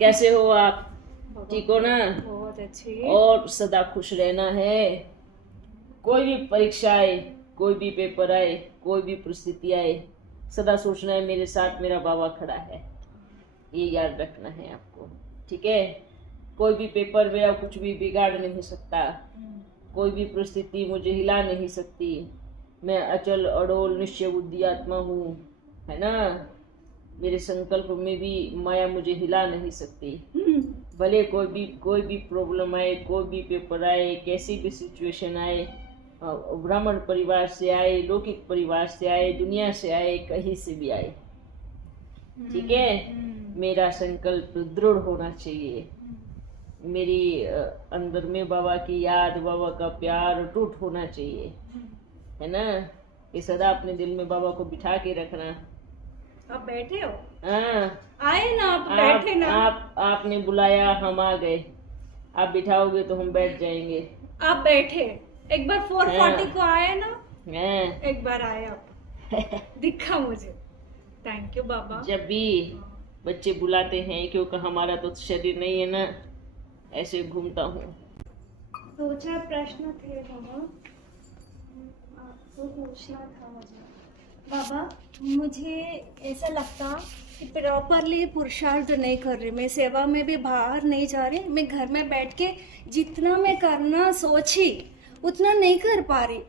कैसे हो आप? ठीक हो ना? बहुत अच्छी। और सदा खुश रहना है। कोई भी परीक्षा आए, कोई भी पेपर आए, कोई भी परिस्थिति आए, सदा सोचना है मेरे साथ मेरा बाबा खड़ा है। ये याद रखना है आपको, ठीक है? कोई भी पेपर मेरा कुछ भी बिगाड़ नहीं सकता, कोई भी परिस्थिति मुझे हिला नहीं सकती। मैं अचल अड़ोल निश्चय बुद्धि आत्मा हूँ, है ना? मेरे संकल्प में भी माया मुझे हिला नहीं सकती। भले कोई भी प्रॉब्लम आए, कोई भी पेपर आए, कैसी भी सिचुएशन आए, ब्राह्मण परिवार से आए, लौकिक परिवार से आए, दुनिया से आए, कहीं से भी आए, ठीक है? मेरा संकल्प दृढ़ होना चाहिए। मेरी अंदर में बाबा की याद, बाबा का प्यार अटूट होना चाहिए, है ना? ये सदा अपने दिल में बाबा को बिठा के रखना। आप बैठे हो? हाँ, आए ना, आप बैठे ना। आपने बुलाया, हम आ गए। आप बिठाओगे तो हम बैठ जाएंगे। आप बैठे। एक बार 440 हाँ। को आए ना, हाँ। एक बार आए आप, दिखा मुझे। थैंक यू बाबा। जब भी बच्चे बुलाते हैं, क्योंकि हमारा तो शरीर नहीं है ना, ऐसे घूमता हूँ। 2-4 प्रश्न थे बाबा, आपको पूछना था मुझे। बाबा, मुझे ऐसा लगता कि प्रॉपरली पुरुषार्थ नहीं कर रही, मैं सेवा में भी बाहर नहीं जा रही, मैं घर में बैठ के जितना मैं करना सोची उतना नहीं कर पा रही।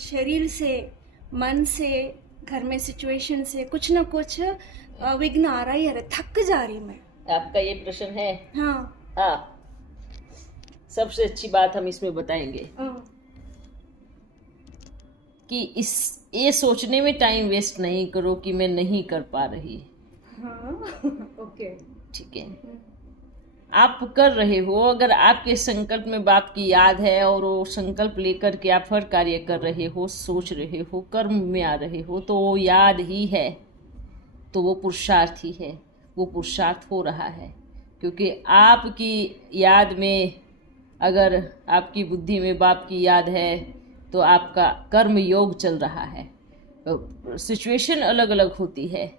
शरीर से, मन से, घर में सिचुएशन से कुछ ना कुछ विघ्न आ रहा ही है, थक जा रही मैं। आपका ये प्रश्न है? हाँ। हाँ, सबसे अच्छी बात हम इसमें बताएंगे कि ये सोचने में टाइम वेस्ट नहीं करो कि मैं नहीं कर पा रही। हाँ। ओके। ठीक है, आप कर रहे हो। अगर आपके संकल्प में बाप की याद है और वो संकल्प लेकर के आप हर कार्य कर रहे हो, सोच रहे हो, कर्म में आ रहे हो, तो वो याद ही है, तो वो पुरुषार्थ ही है, वो पुरुषार्थ हो रहा है। क्योंकि आपकी याद में, अगर आपकी बुद्धि में बाप की याद है, तो आपका कर्म योग चल रहा है। सिचुएशन अलग अलग होती है,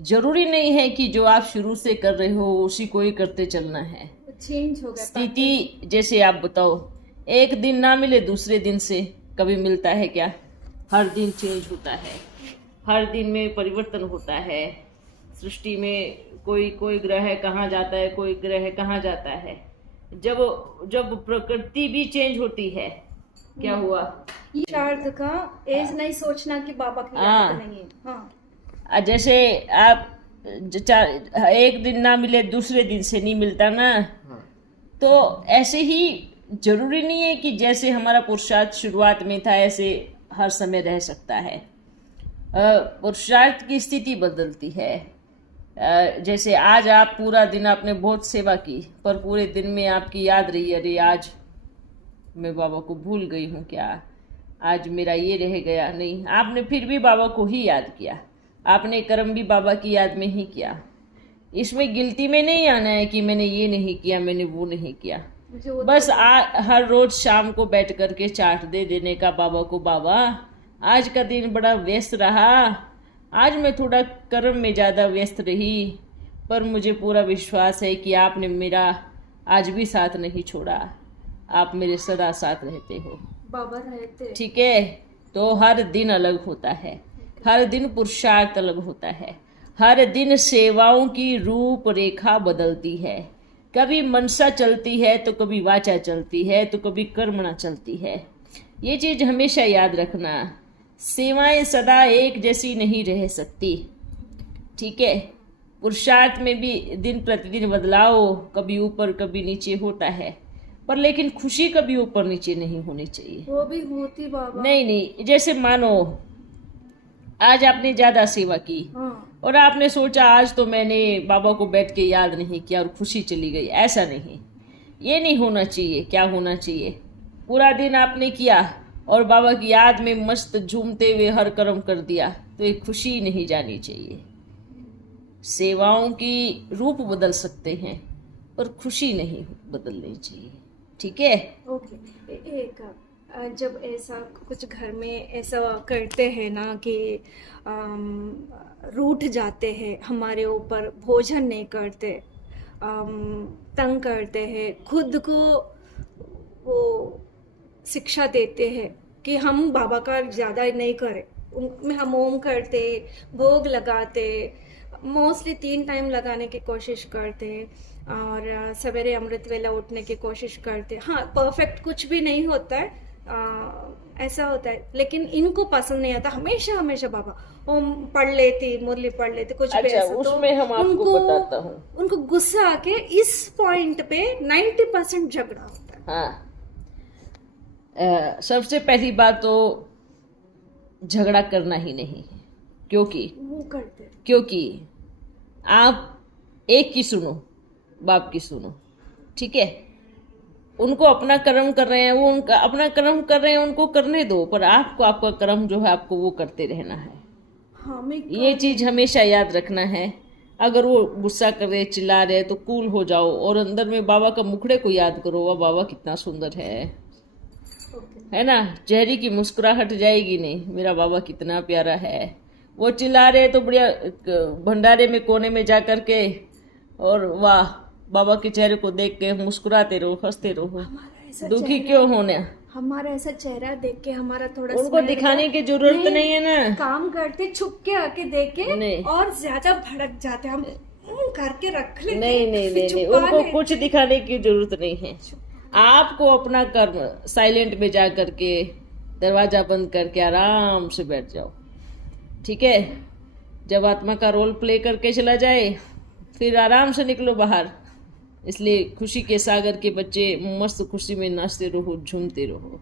जरूरी नहीं है कि जो आप शुरू से कर रहे हो उसी को ही करते चलना है। चेंज हो गया स्थिति, जैसे आप बताओ, एक दिन ना मिले दूसरे दिन से कभी मिलता है क्या? हर दिन चेंज होता है, हर दिन में परिवर्तन होता है। सृष्टि में कोई कोई ग्रह कहाँ जाता है, कोई ग्रह कहाँ जाता है। जब जब प्रकृति भी चेंज होती है, क्या हुआ? पुरुषार्थ का एज नहीं सोचना कि बाबा की याद नहीं है। हाँ। जैसे आप एक दिन ना मिले दूसरे दिन से नहीं मिलता ना, तो ऐसे ही जरूरी नहीं है कि जैसे हमारा पुरुषार्थ शुरुआत में था ऐसे हर समय रह सकता है। पुरुषार्थ की स्थिति बदलती है। जैसे आज आप पूरा दिन आपने बहुत सेवा की, पर पूरे दिन में आपकी याद रही, अरे आज मैं बाबा को भूल गई हूँ, क्या आज मेरा ये रह गया। नहीं, आपने फिर भी बाबा को ही याद किया, आपने कर्म भी बाबा की याद में ही किया। इसमें गिल्टी में नहीं आना है कि मैंने ये नहीं किया, मैंने वो नहीं किया। बस हर रोज शाम को बैठ करके चार्ट दे देने का बाबा को, बाबा आज का दिन बड़ा व्यस्त रहा, आज मैं थोड़ा कर्म में ज़्यादा व्यस्त रही, पर मुझे पूरा विश्वास है कि आपने मेरा आज भी साथ नहीं छोड़ा, आप मेरे सदा साथ रहते हो। बाबा रहते। ठीक है, तो हर दिन अलग होता है, हर दिन पुरुषार्थ अलग होता है, हर दिन सेवाओं की रूपरेखा बदलती है। कभी मनसा चलती है तो कभी वाचा चलती है, तो कभी कर्मणा चलती है। ये चीज हमेशा याद रखना, सेवाएं सदा एक जैसी नहीं रह सकती, ठीक है? पुरुषार्थ में भी दिन प्रतिदिन बदलाव कभी ऊपर कभी नीचे होता है, पर लेकिन खुशी कभी ऊपर नीचे नहीं होनी चाहिए। वो भी होती बाबा। नहीं, जैसे मानो आज आपने ज्यादा सेवा की, हाँ। और आपने सोचा आज तो मैंने बाबा को बैठ के याद नहीं किया और खुशी चली गई। ऐसा नहीं, ये नहीं होना चाहिए। क्या होना चाहिए? पूरा दिन आपने किया और बाबा की याद में मस्त झूमते हुए हर कर्म कर दिया, तो ये खुशी नहीं जानी चाहिए। सेवाओं की रूप बदल सकते हैं, पर खुशी नहीं बदलनी चाहिए, ठीक है? ओके। एक जब ऐसा कुछ घर में ऐसा करते हैं ना कि रूठ जाते हैं हमारे ऊपर, भोजन नहीं करते, तंग करते हैं, खुद को वो शिक्षा देते हैं कि हम बाबा का ज़्यादा नहीं करें, उनमें हम ओम करते, भोग लगाते, मोस्टली 3 टाइम लगाने की कोशिश करते और सवेरे अमृत वेला उठने की कोशिश करते। हाँ, परफेक्ट कुछ भी नहीं होता है, ऐसा होता है, लेकिन इनको पसंद नहीं आता। हमेशा हमेशा बाबा ओम पढ़ लेती, मुरली पढ़ लेती, कुछ भी अच्छा, ऐसा। उसमें हम आपको बताता हूँ। उनको गुस्सा आके इस पॉइंट पे 90% झगड़ा होता है। हाँ, सबसे पहली बात तो झगड़ा करना ही नहीं, क्योंकि आप एक की सुनो, बाप की सुनो, ठीक है। उनको अपना कर्म कर रहे हैं, वो उनका अपना कर्म कर रहे हैं, उनको करने दो, पर आपको आपका कर्म जो है आपको वो करते रहना है। हाँ, ये चीज हमेशा याद रखना है। अगर वो गुस्सा कर रहे, चिल्ला रहे, तो कूल हो जाओ और अंदर में बाबा का मुखड़े को याद करो, वाह बाबा कितना सुंदर है ना। चेहरे की मुस्कुराहट जाएगी नहीं, मेरा बाबा कितना प्यारा है। वो चिल्ला रहे तो बढ़िया भंडारे में कोने में जा कर के और वाह बाबा के चेहरे को देख के मुस्कुराते रहो, हंसते रहो। दुखी क्यों होना? हमारा ऐसा चेहरा देख के हमारा थोड़ा उनको दिखाने की जरूरत नहीं है ना। काम करते छुप के आके देखे और ज्यादा भड़क जाते, हम करके रख लेते। नहीं, उनको कुछ दिखाने की जरूरत नहीं है। आपको अपना कर्म साइलेंट में जा करके दरवाजा बंद करके आराम से बैठ जाओ, ठीक है। जब आत्मा का रोल प्ले करके चला जाए फिर आराम से निकलो बाहर। इसलिए खुशी के सागर के बच्चे मस्त खुशी में नाचते रहो, झूमते रहो,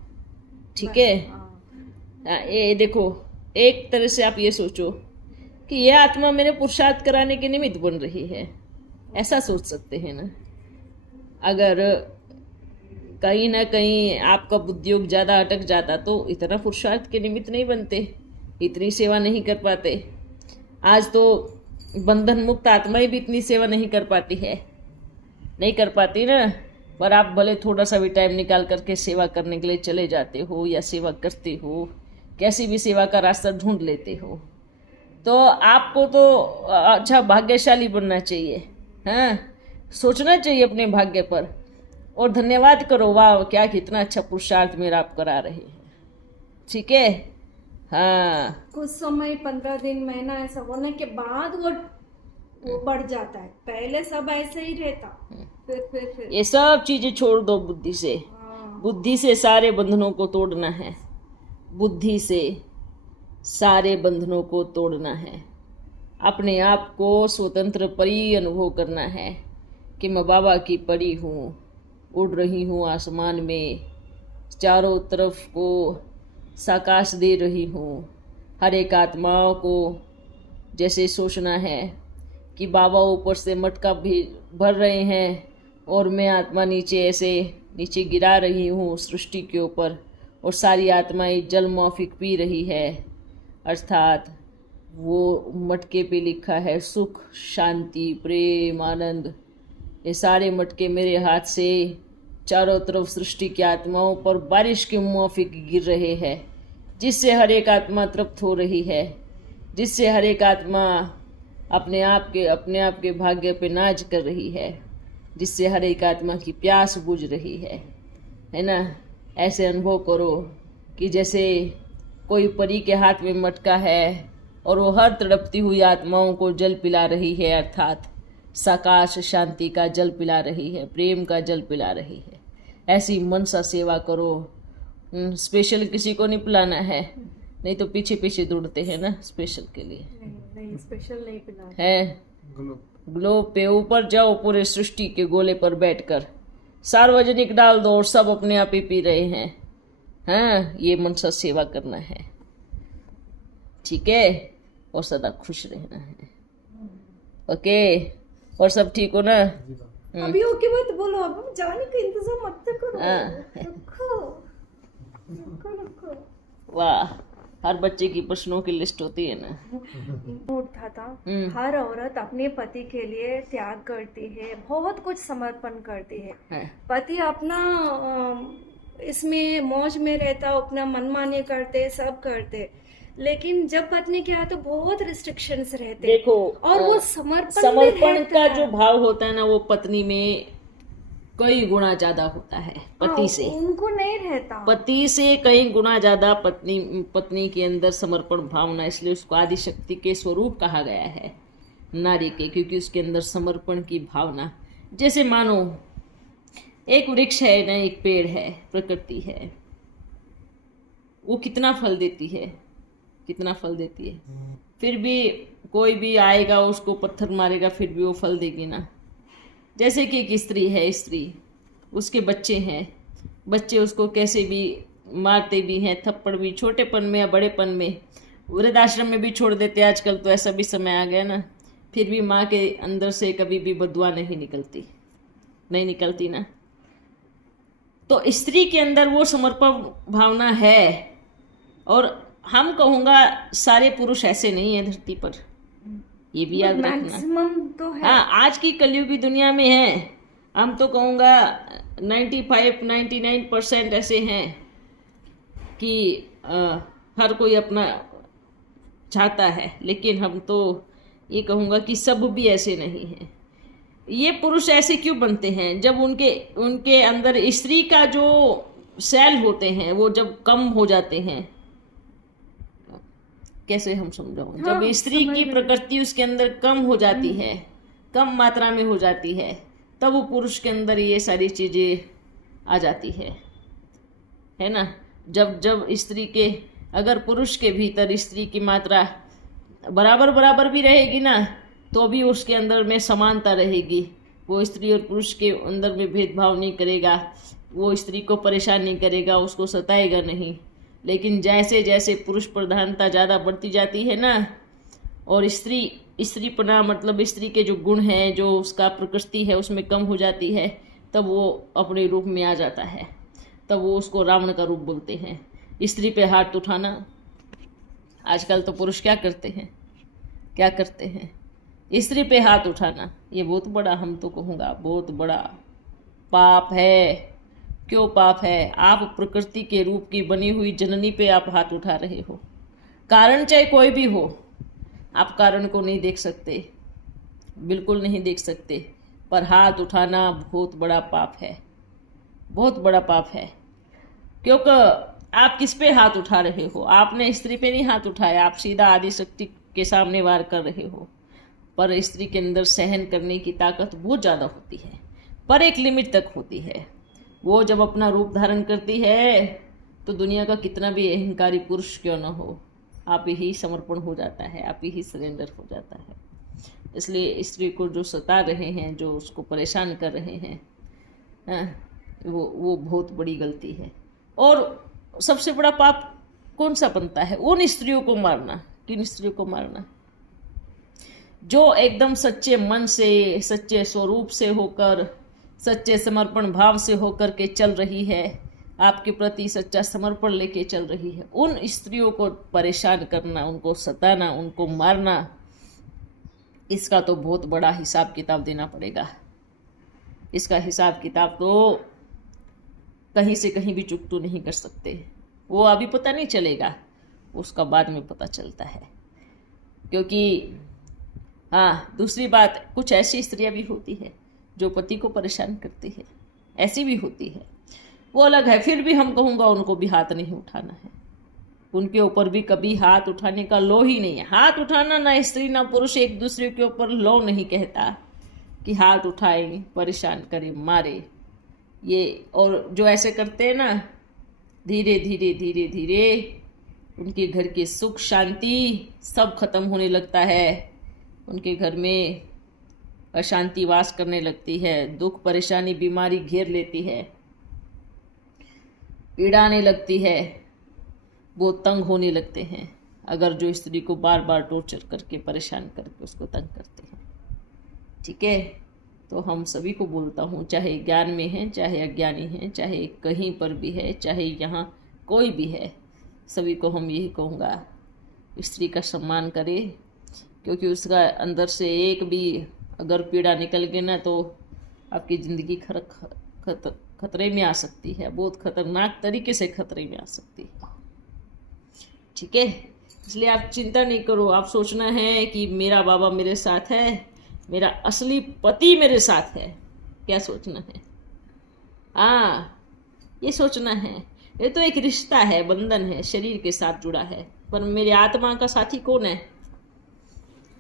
ठीक है। ये देखो, एक तरह से आप ये सोचो कि यह आत्मा मेरे पुरुषार्थ कराने के निमित्त बन रही है, ऐसा सोच सकते हैं ना। अगर कहीं ना कहीं आपका बुद्धियोग ज़्यादा अटक जाता तो इतना पुरुषार्थ के निमित्त नहीं बनते, इतनी सेवा नहीं कर पाते। आज तो बंधन मुक्त आत्माएं भी इतनी सेवा नहीं कर पाती ना। पर आप भले थोड़ा सा भी टाइम निकाल करके सेवा करने के लिए चले जाते हो या सेवा करते हो, कैसी भी सेवा का रास्ता ढूंढ लेते हो, तो आपको तो अच्छा भाग्यशाली बनना चाहिए। हाँ, सोचना चाहिए अपने भाग्य पर और धन्यवाद करो, वाह क्या कितना अच्छा पुरुषार्थ मेरा आप करा रहे हैं, ठीक है। हाँ, कुछ समय 15 दिन महीना ऐसा होने के बाद वो बढ़ जाता है, पहले सब ऐसे ही रहता। फिर ये सब चीजें छोड़ दो बुद्धि से। बुद्धि से सारे बंधनों को तोड़ना है, बुद्धि से सारे बंधनों को तोड़ना है। अपने आप को स्वतंत्र परी अनुभव करना है कि मैं बाबा की परी हूँ, उड़ रही हूँ आसमान में, चारों तरफ को साकाश दे रही हूँ। हर एक आत्माओं को जैसे सोचना है कि बाबा ऊपर से मटका भी भर रहे हैं और मैं आत्मा नीचे गिरा रही हूँ सृष्टि के ऊपर, और सारी आत्माएं जल मौफिक पी रही है। अर्थात वो मटके पे लिखा है सुख, शांति, प्रेम, आनंद। ये सारे मटके मेरे हाथ से चारों तरफ सृष्टि की आत्माओं पर बारिश के मौफिक गिर रहे हैं, जिससे हर एक आत्मा तृप्त हो रही है, जिससे हर एक आत्मा अपने आप के भाग्य पे नाज कर रही है, जिससे हर एक आत्मा की प्यास बुझ रही है ना। ऐसे अनुभव करो कि जैसे कोई परी के हाथ में मटका है और वो हर तड़पती हुई आत्माओं को जल पिला रही है, अर्थात साकाश शांति का जल पिला रही है, प्रेम का जल पिला रही है। ऐसी मन सा सेवा करो। स्पेशल किसी को नहीं पिलाना है, नहीं तो पीछे पीछे दौड़ते हैं ना स्पेशल के लिए। नहीं, स्पेशल नहीं पिलाना है। ग्लोब पे ऊपर जाओ, पूरे सृष्टि के गोले पर बैठकर सार्वजनिक डाल दो और सब अपने आप ही पी रहे हैं। हाँ, ये मनसा सेवा करना है, ठीक है, और सदा खुश रहना है। ओके, और सब ठीक हो ना? अभी ओके मत बोलो, अब जाने का इंतजाम मत करो। रुको। वाह, हर बच्चे की प्रश्नों की लिस्ट होती है ना। उठा था, हर औरत अपने पति के लिए त्याग करती है, बहुत कुछ समर्पण करती है। पति अपना इसमें मौज में रहता, अपना मनमानी करते, सब करते। लेकिन जब पत्नी के यहाँ तो बहुत रिस्ट्रिक्शंस रहते, देखो और वो समर्पण भी समर्पण रहता का है। जो भाव होता है ना, वो पत्नी में कई गुना ज्यादा होता है पति से। उनको नहीं रहता। पति से कई गुना ज्यादा पत्नी के अंदर समर्पण भावना, इसलिए उसको आदि शक्ति के स्वरूप कहा गया है नारी के, क्योंकि उसके अंदर समर्पण की भावना। जैसे मानो एक वृक्ष है ना, एक पेड़ है, प्रकृति है, वो कितना फल देती है, कितना फल देती है, फिर भी कोई भी आएगा उसको पत्थर मारेगा फिर भी वो फल देगी ना। जैसे कि एक स्त्री है, स्त्री, उसके बच्चे हैं, बच्चे उसको कैसे भी मारते भी हैं, थप्पड़ भी, छोटेपन में या बड़ेपन में, वृद्धाश्रम में भी छोड़ देते, आजकल तो ऐसा भी समय आ गया ना, फिर भी माँ के अंदर से कभी भी बदुआ नहीं निकलती ना। तो स्त्री के अंदर वो समर्पण भावना है। और हम कहूँगा सारे पुरुष ऐसे नहीं है धरती पर, ये भी याद रखना। मैक्सिमम तो है। हाँ, आज की कलयुगी दुनिया में है, हम तो कहूँगा 95-99% ऐसे हैं कि हर कोई अपना चाहता है, लेकिन हम तो ये कहूँगा कि सब भी ऐसे नहीं हैं। ये पुरुष ऐसे क्यों बनते हैं? जब उनके अंदर स्त्री का जो सेल होते हैं वो जब कम हो जाते हैं, कैसे हम समझाऊं, हाँ, जब स्त्री की प्रकृति उसके अंदर कम हो जाती है, कम मात्रा में हो जाती है, तब वो पुरुष के अंदर ये सारी चीजें आ जाती है ना। जब स्त्री के, अगर पुरुष के भीतर स्त्री की मात्रा बराबर भी रहेगी ना, तो भी उसके अंदर में समानता रहेगी। वो स्त्री और पुरुष के अंदर में भेदभाव नहीं करेगा, वो स्त्री को परेशान नहीं करेगा, उसको सताएगा नहीं। लेकिन जैसे जैसे पुरुष प्रधानता ज़्यादा बढ़ती जाती है ना, और स्त्रीपना मतलब स्त्री के जो गुण हैं, जो उसका प्रकृति है उसमें कम हो जाती है, तब वो अपने रूप में आ जाता है। तब वो उसको रावण का रूप बोलते हैं। स्त्री पे हाथ उठाना, आजकल तो पुरुष क्या करते हैं, स्त्री पे हाथ उठाना, ये बहुत बड़ा, हम तो कहूँगा बहुत बड़ा पाप है। क्यों पाप है? आप प्रकृति के रूप की बनी हुई जननी पे आप हाथ उठा रहे हो। कारण चाहे कोई भी हो, आप कारण को नहीं देख सकते, बिल्कुल नहीं देख सकते, पर हाथ उठाना बहुत बड़ा पाप है, बहुत बड़ा पाप है। क्योंकि आप किस पे हाथ उठा रहे हो? आपने स्त्री पे नहीं हाथ उठाया, आप सीधा आदि शक्ति के सामने वार कर रहे हो। पर स्त्री के अंदर सहन करने की ताकत बहुत ज़्यादा होती है, पर एक लिमिट तक होती है। वो जब अपना रूप धारण करती है तो दुनिया का कितना भी अहंकारी पुरुष क्यों न हो, आप ही समर्पण हो जाता है, आप ही सरेंडर हो जाता है। इसलिए स्त्री को जो सता रहे हैं, जो उसको परेशान कर रहे हैं, वो बहुत बड़ी गलती है। और सबसे बड़ा पाप कौन सा बनता है? उन स्त्रियों को मारना। किन स्त्रियों को मारना? जो एकदम सच्चे मन से, सच्चे स्वरूप से होकर, सच्चे समर्पण भाव से होकर के चल रही है, आपके प्रति सच्चा समर्पण लेके चल रही है, उन स्त्रियों को परेशान करना, उनको सताना, उनको मारना, इसका तो बहुत बड़ा हिसाब किताब देना पड़ेगा। इसका हिसाब किताब तो कहीं से कहीं भी चुक तो नहीं कर सकते। वो अभी पता नहीं चलेगा, उसका बाद में पता चलता है। क्योंकि हाँ, दूसरी बात, कुछ ऐसी स्त्रियां भी होती है जो पति को परेशान करती है, ऐसी भी होती है, वो अलग है। फिर भी हम कहूँगा उनको भी हाथ नहीं उठाना है, उनके ऊपर भी कभी हाथ उठाने का लॉ ही नहीं है। हाथ उठाना ना स्त्री ना पुरुष एक दूसरे के ऊपर लॉ नहीं कहता कि हाथ उठाएं, परेशान करें, मारे ये। और जो ऐसे करते हैं ना, धीरे धीरे उनके घर की सुख शांति सब खत्म होने लगता है, उनके घर में अशांति वास करने लगती है, दुख परेशानी बीमारी घेर लेती है, पीड़ा आने लगती है, वो तंग होने लगते हैं। अगर जो स्त्री को बार बार टॉर्चर करके परेशान करके उसको तंग करते हैं, ठीक है। तो हम सभी को बोलता हूँ, चाहे ज्ञान में है, चाहे अज्ञानी है, चाहे कहीं पर भी है, चाहे यहाँ कोई भी है, सभी को हम यही कहूँगा, स्त्री का सम्मान करें। क्योंकि उसका अंदर से एक भी अगर पीड़ा निकल गई ना, तो आपकी ज़िंदगी खतरे में आ सकती है, बहुत खतरनाक तरीके से खतरे में आ सकती है। ठीक है, इसलिए आप चिंता नहीं करो। आप सोचना है कि मेरा बाबा मेरे साथ है, मेरा असली पति मेरे साथ है, क्या सोचना है? हाँ, ये सोचना है। ये तो एक रिश्ता है, बंधन है, शरीर के साथ जुड़ा है, पर मेरे आत्मा का साथी कौन है?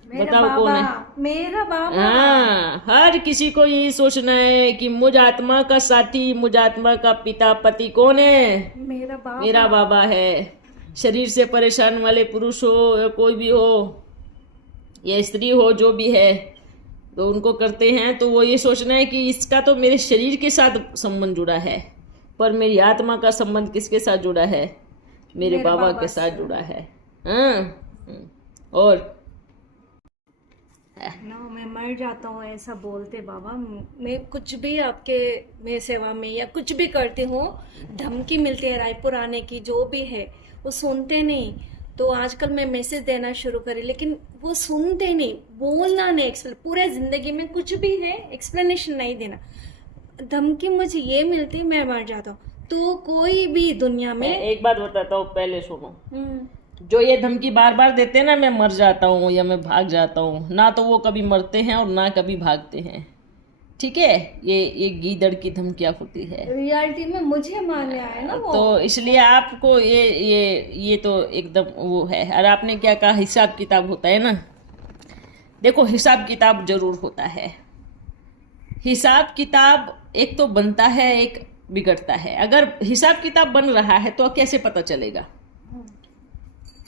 बताओ कौन है? मेरा बाबा। हाँ, हर किसी को यही सोचना है कि मुझ आत्मा का साथी, मुझ आत्मा का पिता पति कौन है? मेरा बाबा। मेरा बाबा है। शरीर से परेशान वाले पुरुष हो या कोई भी हो या स्त्री हो, जो भी है, तो उनको करते हैं तो वो ये सोचना है कि इसका तो मेरे शरीर के साथ संबंध जुड़ा है, पर मेरी आत्मा का संबंध किसके साथ जुड़ा है? मेरे बाबा के साथ जुड़ा है। हाँ, और ना मैं मर जाता हूँ ऐसा बोलते बाबा। मैं कुछ भी आपके मैं सेवा में या कुछ भी करती हूँ, धमकी मिलती है रायपुर आने की, जो भी है वो सुनते नहीं। तो आजकल मैं मैसेज देना शुरू करी, लेकिन वो सुनते नहीं, बोलना नहीं, पूरे जिंदगी में कुछ भी है एक्सप्लेनेशन नहीं देना। धमकी मुझे ये मिलती, मैं मर जाता हूँ। तो कोई भी दुनिया में एक बात बताता हूँ, पहले सुनो। जो ये धमकी बार बार देते हैं ना, मैं मर जाता हूँ या मैं भाग जाता हूँ, ना तो वो कभी मरते हैं और ना कभी भागते हैं। ठीक है, ये गीदड़ की धमकियाँ होती है। रियलिटी में मुझे मारने आए ना वो। तो इसलिए आपको ये तो एकदम वो है। और आपने क्या कहा, हिसाब किताब होता है ना? देखो, हिसाब किताब जरूर होता है। हिसाब किताब एक तो बनता है, एक बिगड़ता है। अगर हिसाब किताब बन रहा है तो कैसे पता चलेगा?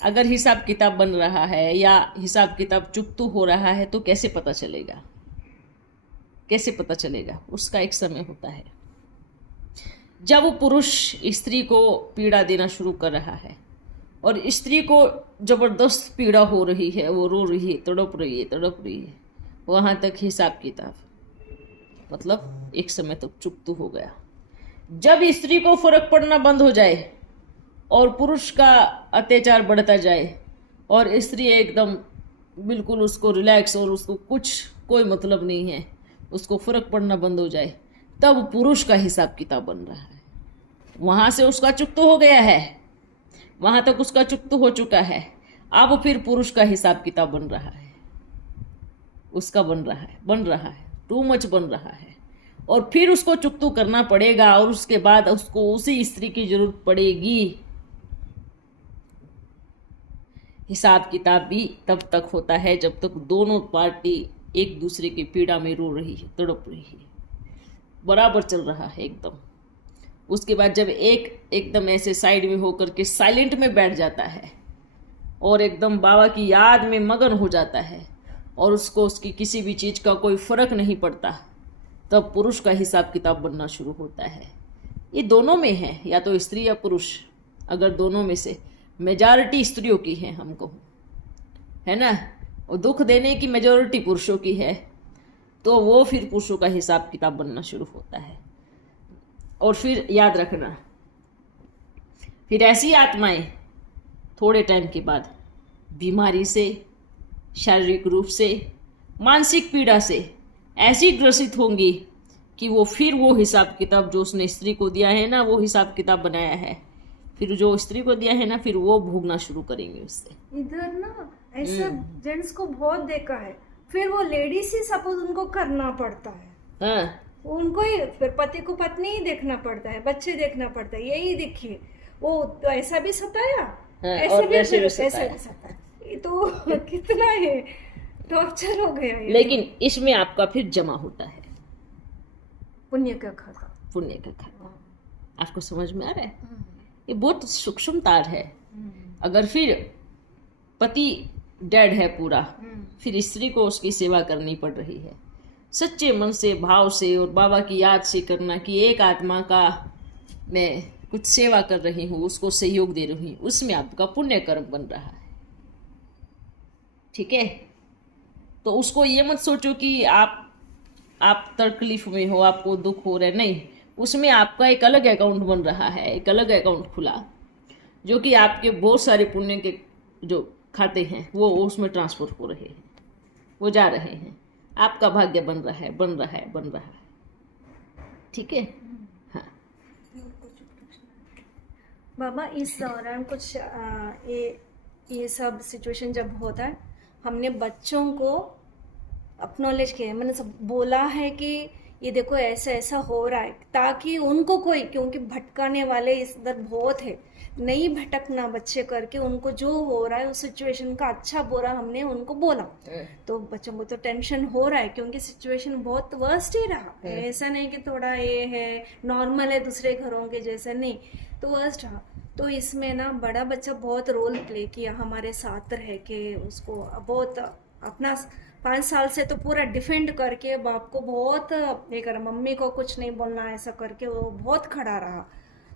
अगर हिसाब किताब बन रहा है या हिसाब किताब चुकतू हो रहा है तो कैसे पता चलेगा? कैसे पता चलेगा? उसका एक समय होता है जब वो पुरुष स्त्री को पीड़ा देना शुरू कर रहा है और स्त्री को जबरदस्त पीड़ा हो रही है, वो रो रही है, तड़प रही है, वहां तक हिसाब किताब, मतलब एक समय तक चुकतू हो गया। जब स्त्री को फर्क पड़ना बंद हो जाए और पुरुष का अत्याचार बढ़ता जाए और स्त्री एकदम बिल्कुल उसको रिलैक्स और उसको कोई मतलब नहीं है, उसको फर्क पड़ना बंद हो जाए, तब पुरुष का हिसाब किताब बन रहा है। वहां से उसका चुकतू हो गया है, वहां तक उसका चुकतू हो चुका है। अब फिर पुरुष का हिसाब किताब बन रहा है, उसका बन रहा है, टू मच बन रहा है। और फिर उसको चुकतू करना पड़ेगा और उसके बाद उसको उसी स्त्री की जरूरत पड़ेगी। हिसाब किताब भी तब तक होता है जब तक दोनों पार्टी एक दूसरे की पीड़ा में रो रही है, तड़प रही है, बराबर चल रहा है एकदम। उसके बाद जब एकदम ऐसे साइड में होकर के साइलेंट में बैठ जाता है और एकदम बाबा की याद में मगन हो जाता है और उसको उसकी किसी भी चीज़ का कोई फर्क नहीं पड़ता, तब पुरुष का हिसाब किताब बनना शुरू होता है। ये दोनों में है, या तो स्त्री या पुरुष। अगर दोनों में से मेजॉरिटी स्त्रियों की है, हमको है ना, और दुख देने की मेजॉरिटी पुरुषों की है, तो वो फिर पुरुषों का हिसाब किताब बनना शुरू होता है। और फिर याद रखना, फिर ऐसी आत्माएं थोड़े टाइम के बाद बीमारी से, शारीरिक रूप से, मानसिक पीड़ा से ऐसी ग्रसित होंगी कि वो फिर वो हिसाब किताब जो उसने स्त्री को दिया है ना, वो हिसाब किताब बनाया है, फिर जो स्त्री को दिया है ना, फिर वो भोगना शुरू करेंगे उससे। इधर ना ऐसा जेंट्स को बहुत देखा है, फिर वो लेडीज ही सपोज उनको करना पड़ता है। हाँ, उनको ही फिर पति को पत्नी ही देखना पड़ता है, बच्चे देखना पड़ता है। यही देखिए, वो तो ऐसा भी सताया, और ऐसे भी सताया। ये तो कितना है टॉर्चर हो गया ये। लेकिन इसमें आपका फिर जमा होता है पुण्य का खाता। पुण्य का खाता। आपको समझ में आ रहा है? ये बहुत सूक्ष्म तार है। अगर फिर पति डेड है पूरा, फिर स्त्री को उसकी सेवा करनी पड़ रही है, सच्चे मन से, भाव से और बाबा की याद से करना कि एक आत्मा का मैं कुछ सेवा कर रही हूँ, उसको सहयोग दे रही हूँ, उसमें आपका पुण्य कर्म बन रहा है। ठीक है, तो उसको ये मत सोचो कि आप तकलीफ में हो, आपको दुख हो रहा है, नहीं, उसमें आपका एक अलग अकाउंट बन रहा है, एक अलग अकाउंट खुला, जो कि आपके बहुत सारे पुण्य के जो खाते हैं वो उसमें ट्रांसफर हो रहे हैं, वो जा रहे हैं, आपका भाग्य बन रहा है। ठीक है, हाँ। बाबा इस दौरान कुछ ये सब सिचुएशन जब होता है, हमने बच्चों को अक्नॉलेज किया है, मैंने सब बोला है कि ये देखो ऐसा ऐसा हो रहा है, ताकि उनको कोई, क्योंकि भटकाने वाले इस इधर बहुत है, नहीं भटकना बच्चे करके, उनको जो हो रहा है उस सिचुएशन का अच्छा बुरा हमने उनको बोला। तो बच्चों को तो टेंशन हो रहा है क्योंकि सिचुएशन बहुत वर्स्ट ही रहा, ऐसा नहीं कि थोड़ा ये है नॉर्मल है दूसरे घरों के जैसे, नहीं, तो वर्स्ट रहा। तो इसमें ना बड़ा बच्चा बहुत रोल प्ले किया हमारे साथ रह के, उसको बहुत अपना 5 साल से तो पूरा डिफेंड करके बाप को बहुत ये करा, मम्मी को कुछ नहीं बोलना ऐसा करके वो बहुत खड़ा रहा।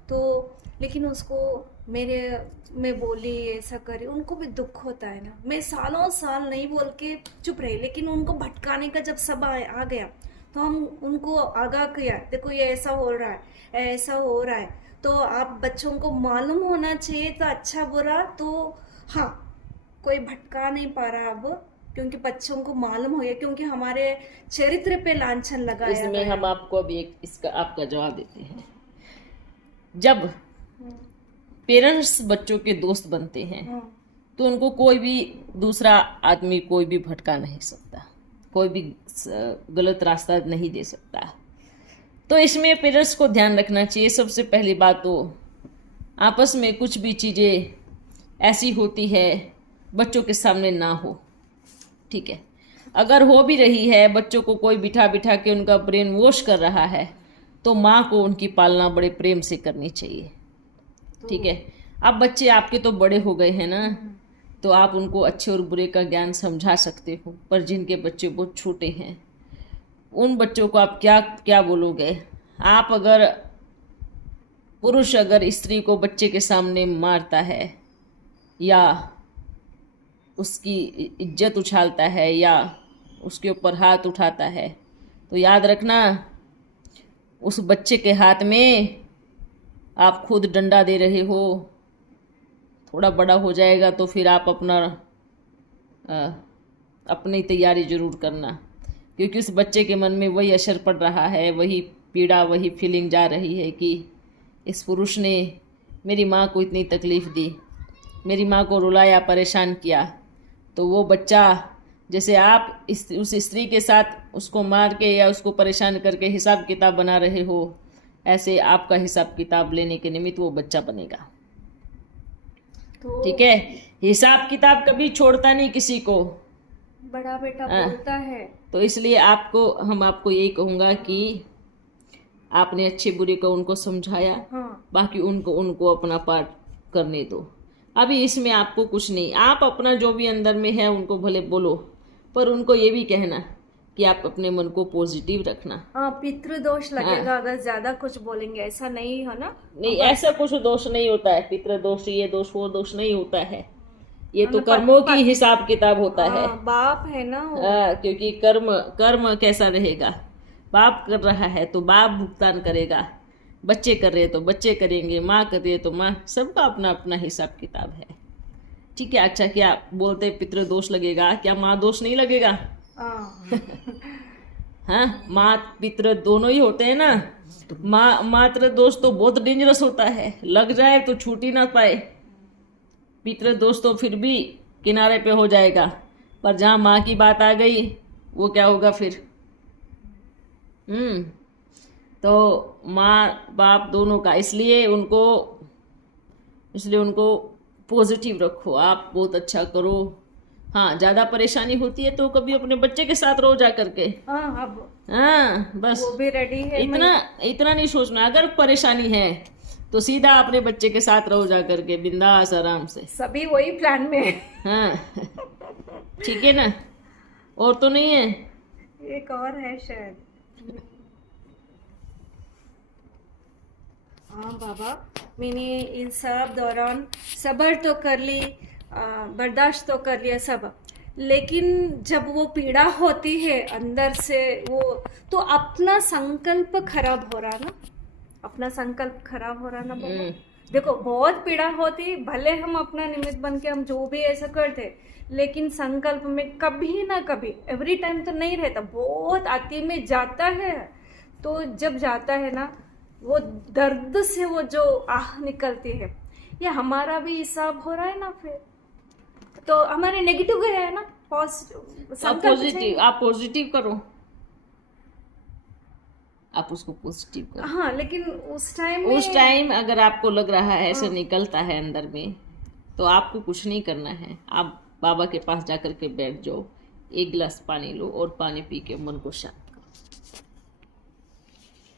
तो लेकिन उसको मैं बोली ऐसा करी, उनको भी दुख होता है ना, मैं सालों साल नहीं बोल के चुप रही, लेकिन उनको भटकाने का जब सब आ गया तो हम उनको आगाह किया, देखो ये ऐसा हो रहा है, ऐसा हो रहा है, तो आप बच्चों को मालूम होना चाहिए, तो अच्छा बुरा तो हाँ कोई भटका नहीं पा रहा अब, क्योंकि बच्चों को मालूम हो गया, क्योंकि हमारे चरित्र पे लांछन लगाया इसमें गया। हम आपको अभी एक इसका आपका जवाब देते हैं। जब पेरेंट्स बच्चों के दोस्त बनते हैं तो उनको कोई भी दूसरा आदमी कोई भी भटका नहीं सकता, कोई भी गलत रास्ता नहीं दे सकता। तो इसमें पेरेंट्स को ध्यान रखना चाहिए। सबसे पहली बात तो आपस में कुछ भी चीज़ें ऐसी होती है बच्चों के सामने ना हो, ठीक है। अगर हो भी रही है, बच्चों को कोई बिठा बिठा के उनका ब्रेन वॉश कर रहा है, तो माँ को उनकी पालना बड़े प्रेम से करनी चाहिए, ठीक है। अब बच्चे आपके तो बड़े हो गए हैं ना, तो आप उनको अच्छे और बुरे का ज्ञान समझा सकते हो, पर जिनके बच्चे बहुत छोटे हैं उन बच्चों को आप क्या क्या बोलोगे। आप अगर पुरुष अगर स्त्री को बच्चे के सामने मारता है या उसकी इज्जत उछालता है या उसके ऊपर हाथ उठाता है, तो याद रखना उस बच्चे के हाथ में आप खुद डंडा दे रहे हो। थोड़ा बड़ा हो जाएगा तो फिर आप अपनी तैयारी ज़रूर करना, क्योंकि उस बच्चे के मन में वही असर पड़ रहा है, वही पीड़ा, वही फीलिंग जा रही है कि इस पुरुष ने मेरी माँ को इतनी तकलीफ़ दी, मेरी माँ को रुलाया, परेशान किया। तो वो बच्चा जैसे आप उस स्त्री के साथ उसको मार के या उसको परेशान करके हिसाब किताब बना रहे हो, ऐसे आपका हिसाब किताब लेने के निमित्त वो बच्चा बनेगा, ठीक है। हिसाब किताब कभी छोड़ता नहीं किसी को, बड़ा बेटा बोलता है। तो इसलिए हम आपको यही कहूँगा कि आपने अच्छे बुरे को उनको समझाया, हाँ। बाकी उनको अपना पार्ट करने दो। अभी इसमें आपको कुछ नहीं, आप अपना जो भी अंदर में है उनको भले बोलो, पर उनको ये भी कहना कि आप अपने मन को पॉजिटिव रखना। हाँ, पितृदोष लगेगा अगर ज्यादा कुछ बोलेंगे, ऐसा नहीं है ना। नहीं, ऐसा कुछ दोष नहीं होता है, पितृदोष ये दोष वो दोष नहीं होता है, ये तो कर्मों की हिसाब किताब होता है। बाप है ना वो। क्योंकि कर्म कैसा रहेगा, बाप कर रहा है तो बाप भुगतान करेगा, बच्चे कर रहे हैं तो बच्चे करेंगे, माँ कर रही है तो माँ, सबका अपना अपना हिसाब किताब है, ठीक है। अच्छा, क्या बोलते पितृदोष लगेगा, क्या माँ दोष नहीं लगेगा? हाँ, माँ पितृ दोनों ही होते हैं ना। मातृ दोष तो बहुत डेंजरस होता है, लग जाए तो छूट ही ना पाए। पितृ दोष तो फिर भी किनारे पे हो जाएगा, पर जहाँ माँ की बात आ गई वो क्या होगा फिर। तो माँ बाप दोनों का, इसलिए उनको पॉजिटिव रखो, आप बहुत अच्छा करो। हाँ, ज़्यादा परेशानी होती है तो कभी अपने बच्चे के साथ रहो जा करके। हाँ, बस वो भी रेडी है। इतना नहीं सोचना, अगर परेशानी है तो सीधा अपने बच्चे के साथ रहो जा करके, बिंदास आराम से। सभी वही प्लान में है। हाँ, ठीक है ना, और तो नहीं है? एक और है शायद। हाँ बाबा, मैंने इन सब दौरान सब्र तो कर ली, बर्दाश्त तो कर लिया सब, लेकिन जब वो पीड़ा होती है अंदर से वो, तो अपना संकल्प खराब हो रहा ना, अपना संकल्प खराब हो रहा ना बाबा। देखो बहुत पीड़ा होती, भले हम अपना निमित्त बन के हम जो भी ऐसा करते, लेकिन संकल्प में कभी ना कभी, एवरी टाइम तो नहीं रहता, बहुत अति में जाता है। तो जब जाता है ना, वो दर्द से वो जो आह निकलती है, ये हमारा भी हिसाब हो रहा है ना। फिर तो हमारे नेगेटिव गया है ना, पॉजिटिव। आप पॉजिटिव करो, आप उसको पॉजिटिव करो। हाँ, लेकिन उस टाइम अगर आपको लग रहा है ऐसे निकलता है अंदर में, तो आपको कुछ नहीं करना है। आप बाबा के पास जाकर के बैठ जाओ, एक गिलास पानी लो और पानी पी के मन को शांत करो,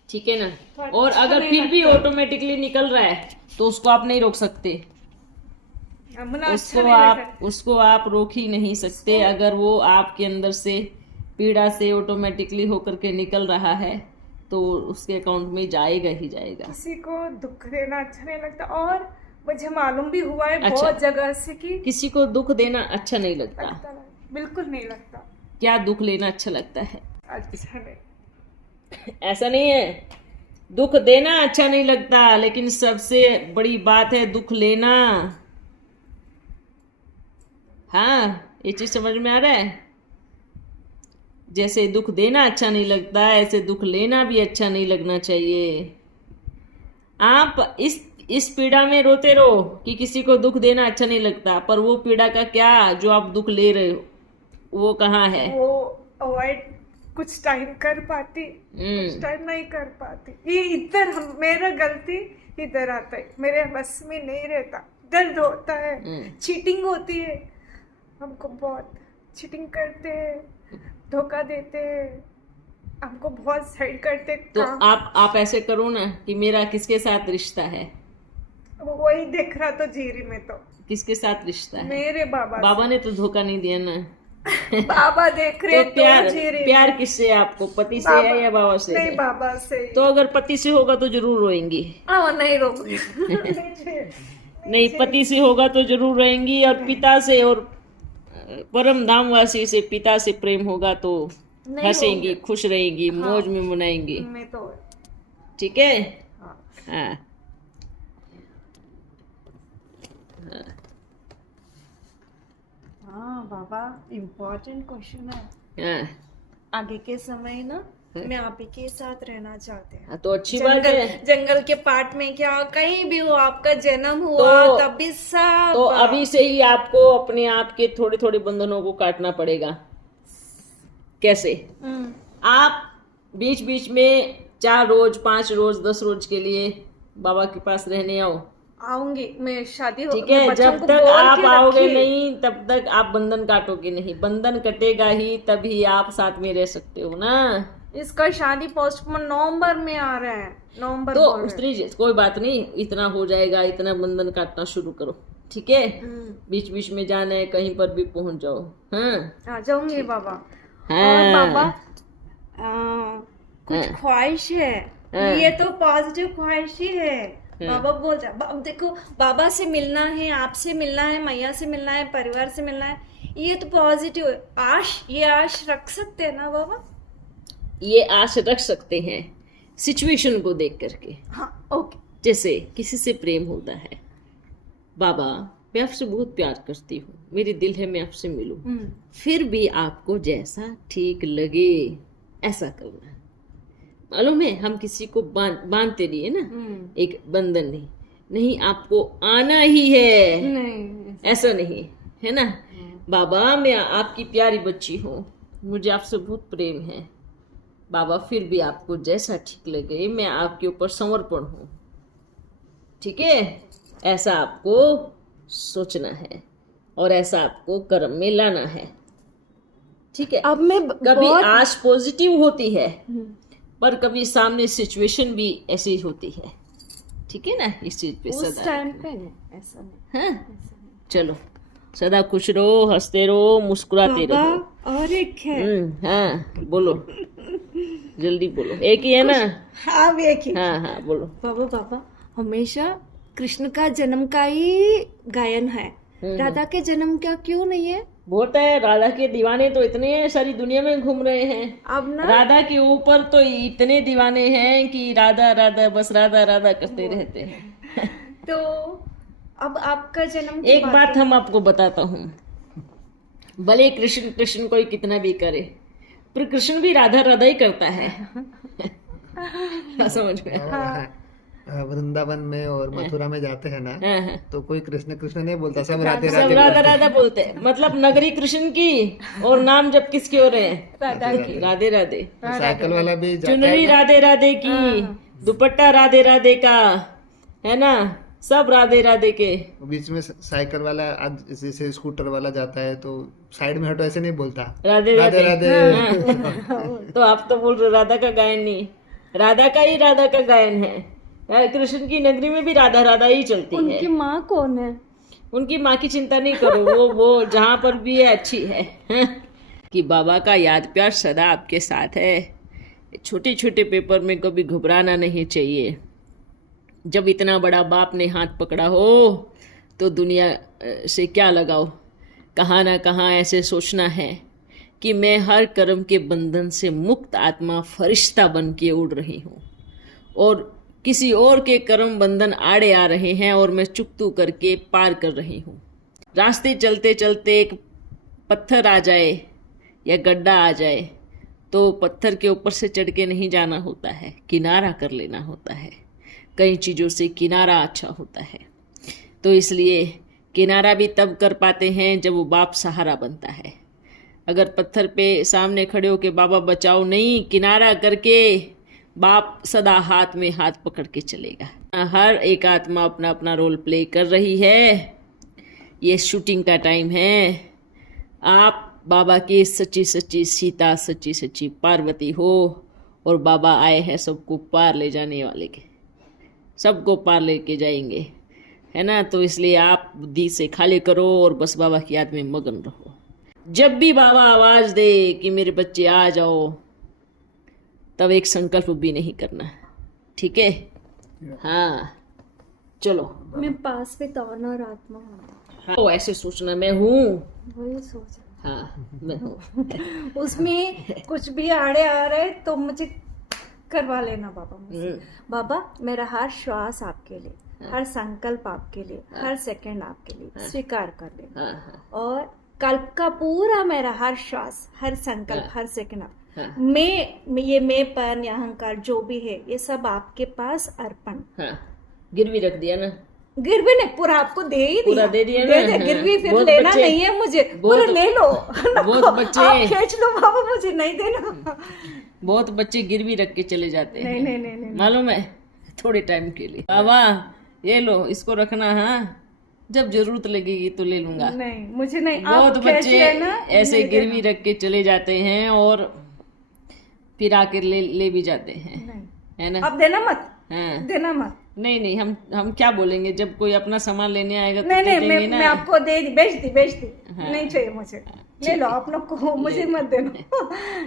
ठीक है ना। तो और अच्छा अगर नहीं फिर भी लगता। ऑटोमेटिकली निकल रहा है तो उसको आप नहीं रोक सकते, मुझे अच्छा नहीं लगता। उसको आप रोक ही नहीं सकते। अगर वो आपके अंदर से पीड़ा से ऑटोमेटिकली होकर के निकल रहा है तो उसके अकाउंट में जाएगा ही जाएगा। किसी को दुख देना अच्छा नहीं लगता, और मुझे मालूम भी हुआ है अच्छा। बहुत जगह से कि किसी को दुख देना अच्छा नहीं लगता। बिल्कुल नहीं लगता। क्या दुख लेना अच्छा लगता है? अच्छा नहीं। ऐसा नहीं है, दुख देना अच्छा नहीं लगता, लेकिन सबसे बड़ी बात है दुख लेना। हाँ, ये चीज समझ में आ रहा है। जैसे दुख देना अच्छा नहीं लगता, ऐसे दुख लेना भी अच्छा नहीं लगना चाहिए। आप इस पीड़ा में रोते रहो कि किसी को दुख देना अच्छा नहीं लगता, पर वो पीड़ा का क्या जो आप दुख ले रहे हो वो कहाँ है? वो अवॉइड कुछ टाइम कर पाती, कुछ टाइम नहीं कर पाती। ये इधर मेरा गलती इधर आता है, मेरे बस में नहीं रहता। दर्द होता है, चीटिंग होती है, हमको बहुत चीटिंग करते हैं, धोखा देते हैं, हमको बहुत साइड करते। तो आप ऐसे करो ना कि मेरा किसके साथ रिश्ता है, वही देख रहा तो जीरी में तो किसके साथ रिश्ता है? मेरे बाबा ने तो धोखा नहीं दिया ना। बाबा देख रहे तो जीरी प्यार किससे है आपको, पति से है या बाबा से? नहीं, बाबा से। तो अगर पति से होगा तो जरूर रोएंगी। नहीं रोऊंगी। नहीं, पति से होगा तो जरूर रोएंगी, और पिता से और परम धामवासी से पिता से प्रेम होगा तो हंसेंगी, खुश रहेंगी, मौज में मनाएंगी। मैं तो ठीक है। हाँ, हाँ बाबा, इम्पोर्टेंट क्वेश्चन है। हाँ, आगे के समय ना मैं आप ही के साथ रहना चाहते हैं। तो अच्छी बात है। जंगल के पार्ट में क्या कहीं भी हो, आपका जन्म हुआ तभी सब। तो अभी से ही आपको अपने आप के थोड़े थोड़े बंधनों को काटना पड़ेगा। कैसे? आप बीच बीच में 4 रोज, 5 रोज, 10 रोज के लिए बाबा के पास रहने आओ। आऊंगी मैं, शादी ठीक है। जब तक आप आओगे नहीं तब तक आप बंधन काटोगे नहीं। बंधन कटेगा ही तभी आप साथ में रह सकते हो ना। इसका शादी पोस्टपोन नवंबर में आ रहा है, नवंबर। तो स्त्री कोई बात नहीं, इतना हो जाएगा, इतना बंधन काटना शुरू करो, ठीक है। बीच बीच में जाना है, कहीं पर भी पहुंच जाओ। हाँ, जाऊंगी बाबा। हाँ। और बाबा कुछ ख्वाहिश है, ये तो पॉजिटिव ख्वाहिश ही है। बाबा बोल जा, देखो बाबा से मिलना है, आपसे मिलना है, मैया से मिलना है, परिवार से मिलना है, ये तो पॉजिटिव आश, ये आश रख सकते हैं ना बाबा? ये आश रख सकते हैं सिचुएशन को देख करके। हाँ, ओके। जैसे किसी से प्रेम होता है, बाबा मैं आपसे बहुत प्यार करती हूँ, मेरी दिल है मैं आपसे मिलूं, फिर भी आपको जैसा ठीक लगे ऐसा करना। मालूम है, हम किसी को बांधते नहीं है ना, एक बंधन नहीं, आपको आना ही है, नहीं ऐसा नहीं है ना। बाबा मैं आपकी प्यारी बच्ची हूँ, मुझे आपसे बहुत प्रेम है बाबा, फिर भी आपको जैसा ठीक लगे मैं आपके ऊपर समर्पण हूँ, ठीक है। ऐसा आपको सोचना है और ऐसा आपको कर्म में लाना है, ठीक है। अब मैं कभी आश पॉजिटिव होती है पर कभी सामने सिचुएशन भी ऐसी ही होती है, ठीक है ना। इस चीज पे उस सदा टाइम पे ऐसा नहीं। हाँ, चलो सदा खुश रहो, हंसते रहो, मुस्कुराते रहो। और एक है। हाँ बोलो, जल्दी बोलो। एक ही है ना? हाँ, एक ही। हाँ बोलो। बाबा हमेशा कृष्ण का जन्म का ही गायन है, राधा के जन्म का क्यों नहीं है? बहुत है, राधा के दीवाने तो इतने हैं, सारी दुनिया में घूम रहे हैं। अब ना राधा के ऊपर तो इतने दीवाने हैं कि राधा राधा बस राधा राधा करते रहते हैं। तो अब आपका जन्म की एक बात हम आपको बताता हूँ, भले कृष्ण कृष्ण कोई कितना भी करे पर कृष्ण भी राधा राधा ही करता है। हाँ, समझ में। वृंदावन में और मथुरा में जाते हैं ना, हाँ, हाँ। तो कोई कृष्ण कृष्ण नहीं बोलता, सब राधे सब राधे राधा राधा बोलते हैं, मतलब नगरी कृष्ण की, और नाम जब किसके हो रहे हैं? राधा की। राधे राधे। बोलते। साइकिल वाला भी जाता चुनरी है, राधे राधे की, दुपट्टा राधे राधे का, है ना, सब राधे राधे के। बीच में साइकिल वाला आज जैसे स्कूटर वाला जाता है तो साइड में हटो ऐसे नहीं बोलता, राधे राधे राधे। राधे। तो आप तो बोल रहे राधा का गायन नहीं, राधा का ही राधा का गायन है। यार कृष्ण की नगरी में भी राधा राधा ही चलती है। उनकी माँ कौन है? उनकी माँ की चिंता नहीं करो, वो जहाँ पर भी है अच्छी है। कि बाबा का याद प्यार सदा आपके साथ है। छोटे छोटे पेपर में कभी घबराना नहीं चाहिए। जब इतना बड़ा बाप ने हाथ पकड़ा हो तो दुनिया से क्या लगाओ। कहाँ ना कहाँ ऐसे सोचना है कि मैं हर कर्म के बंधन से मुक्त आत्मा फरिश्ता बन के उड़ रही हूँ, और किसी और के कर्म बंधन आड़े आ रहे हैं और मैं चुकतू करके पार कर रही हूँ। रास्ते चलते चलते एक पत्थर आ जाए या गड्ढा आ जाए तो पत्थर के ऊपर से चढ़ के नहीं जाना होता है, किनारा कर लेना होता है। कई चीज़ों से किनारा अच्छा होता है। तो इसलिए किनारा भी तब कर पाते हैं जब वो बाप सहारा बनता है। अगर पत्थर पे सामने खड़े हो के बाबा बचाओ नहीं, किनारा करके बाप सदा हाथ में हाथ पकड़ के चलेगा। हर एक आत्मा अपना अपना रोल प्ले कर रही है। ये शूटिंग का टाइम है। आप बाबा की सच्ची सच्ची सीता, सच्ची सच्ची पार्वती हो, और बाबा आए हैं सबको पार ले जाने वाले के, सबको पार लेके जाएंगे, है ना। तो इसलिए आप बुद्धि से खाली करो और बस बाबा की याद में मगन रहो। जब भी बाबा आवाज़ दे कि मेरे बच्चे आ जाओ, तब एक संकल्प भी नहीं करना, ठीक है। हाँ चलो। मैं पास में तौरनार आत्मा हूँ। हाँ, तो ऐसे सोचना मैं हूँ। वही सोच। हाँ मैं हूँ। उसमें कुछ भी आड़े आ रहे तो मुझे करवा लेना बाबा मुझसे। बाबा मेरा हर श्वास आपके लिए, हर संकल्प आपके लिए, हर सेकंड आपके लिए स्वीकार कर लेना। हाँ, और कल्प का पूरा मेरा हर श्वास, हर संकल्प, हर सेकंड मैं ये मैंपन या अहंकार जो भी है ये सब आपके पास अर्पण। हाँ, गिरवी रख दिया ना। गिरवी ने पूरा आपको दे ही दिया। पूरा दे दिया ना। दे गिरवी फिर बहुत लेना बच्चे- नहीं है मुझे, पूरा ले लो। बहुत बच्चे- आप खींच लो बाबा, मुझे नहीं देना। बहुत बच्चे गिरवी रख के चले जाते हैं, नहीं नहीं नहीं मालूम है, थोड़े टाइम के लिए। बाबा ये लो, इसको रखना, हाँ जब जरूरत लगेगी तो ले लूंगा। नहीं मुझे नहीं। बहुत आप खींच बच्चे लेना, ऐसे नहीं गिरवी रख के चले जाते हैं और फिर आकर ले भी जाते हैं, नहीं। है ना। आप देना मत, हाँ, देना मत। नहीं हम क्या बोलेंगे जब कोई अपना सामान लेने आएगा तो नहीं दे नहीं देंगे मैं ना। आपको बेच दी। हाँ। नहीं चाहिए मुझे, ले लो आप लोग को, मुझे मत देना।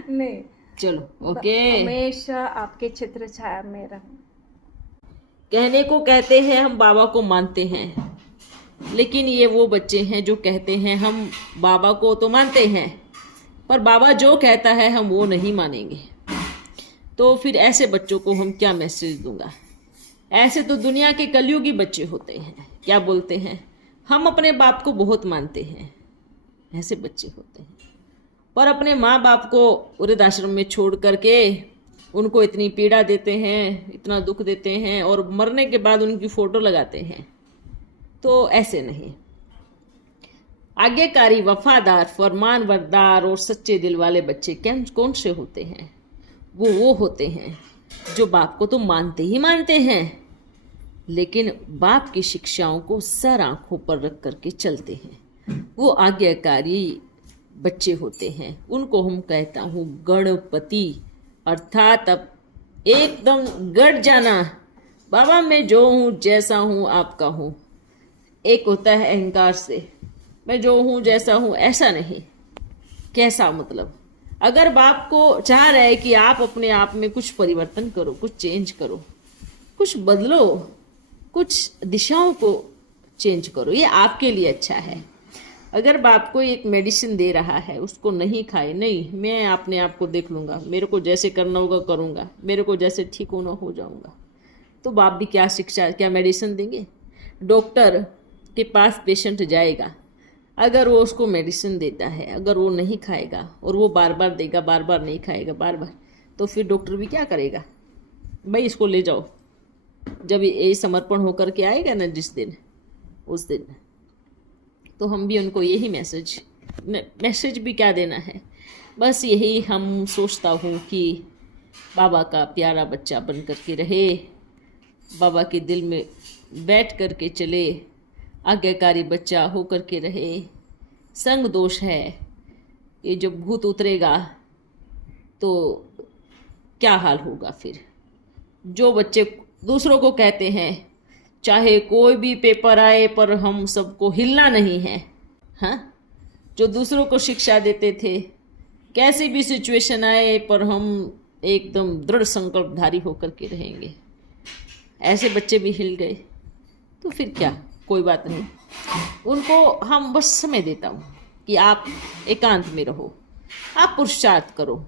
नहीं, चलो ओके। हमेशा आपके चित्र छाया में रहूं। कहने को कहते हैं हम बाबा को मानते हैं, लेकिन ये वो बच्चे हैं जो कहते हैं हम बाबा को तो मानते हैं, पर बाबा जो कहता है हम वो नहीं मानेंगे। तो फिर ऐसे बच्चों को हम क्या मैसेज दूंगा। ऐसे तो दुनिया के कलयुगी बच्चे होते हैं, क्या बोलते हैं हम अपने बाप को बहुत मानते हैं, ऐसे बच्चे होते हैं, पर अपने माँ बाप को वृद्धाश्रम में छोड़ करके उनको इतनी पीड़ा देते हैं, इतना दुख देते हैं, और मरने के बाद उनकी फ़ोटो लगाते हैं। तो ऐसे नहीं। आज्ञाकारी, वफादार, फरमानबरदार और सच्चे दिल वाले बच्चे कौन से होते हैं? वो होते हैं जो बाप को तो मानते ही मानते हैं, लेकिन बाप की शिक्षाओं को सर आंखों पर रख करके चलते हैं। वो आज्ञाकारी बच्चे होते हैं, उनको हम कहता हूँ गणपति, अर्थात अब एकदम गड़ जाना, बाबा मैं जो हूँ जैसा हूँ आपका हूँ। एक होता है अहंकार से, मैं जो हूँ जैसा हूँ, ऐसा नहीं। कैसा मतलब, अगर बाप को चाह रहा है कि आप अपने आप में कुछ परिवर्तन करो, कुछ चेंज करो, कुछ बदलो, कुछ दिशाओं को चेंज करो, ये आपके लिए अच्छा है। अगर बाप को एक मेडिसिन दे रहा है, उसको नहीं खाए, नहीं मैं अपने आप को देख लूँगा, मेरे को जैसे करना होगा करूँगा, मेरे को जैसे ठीक होना हो जाऊँगा, तो बाप भी क्या शिक्षा, क्या मेडिसिन देंगे? डॉक्टर के पास पेशेंट जाएगा, अगर वो उसको मेडिसिन देता है, अगर वो नहीं खाएगा और वो बार बार देगा, बार बार नहीं खाएगा, बार बार, तो फिर डॉक्टर भी क्या करेगा? भाई इसको ले जाओ। जब ये समर्पण होकर के आएगा ना जिस दिन, उस दिन तो हम भी उनको यही मैसेज भी क्या देना है, बस यही हम सोचता हूँ कि बाबा का प्यारा बच्चा बन कर के रहे, बाबा के दिल में बैठ कर के चले, आज्ञाकारी बच्चा हो कर के रहे। संग दोष है, ये जब भूत उतरेगा तो क्या हाल होगा फिर। जो बच्चे दूसरों को कहते हैं चाहे कोई भी पेपर आए पर हम सबको हिलना नहीं है, हाँ, जो दूसरों को शिक्षा देते थे कैसी भी सिचुएशन आए पर हम एकदम दृढ़ संकल्पधारी होकर के रहेंगे, ऐसे बच्चे भी हिल गए तो फिर क्या, कोई बात नहीं। उनको हम बस समय देता हूँ कि आप एकांत में रहो, आप पुरुषार्थ करो,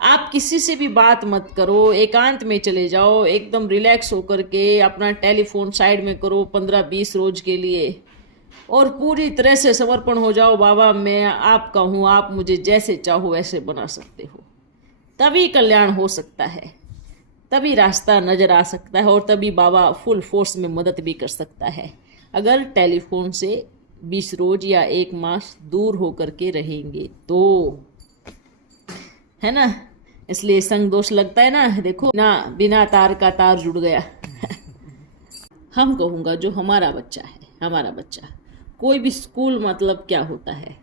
आप किसी से भी बात मत करो, एकांत में चले जाओ, एकदम रिलैक्स होकर के अपना टेलीफोन साइड में करो 15-20 रोज के लिए और पूरी तरह से समर्पण हो जाओ। बाबा मैं आपका हूँ, आप मुझे जैसे चाहो वैसे बना सकते हो। तभी कल्याण हो सकता है, तभी रास्ता नजर आ सकता है और तभी बाबा फुल फोर्स में मदद भी कर सकता है। अगर टेलीफोन से 20 रोज या 1 मास दूर होकर के रहेंगे तो, है ना। इसलिए संग दोष लगता है ना, देखो ना, बिना तार का तार जुड़ गया। हम कहूँगा जो हमारा बच्चा है, हमारा बच्चा, कोई भी स्कूल मतलब क्या होता है,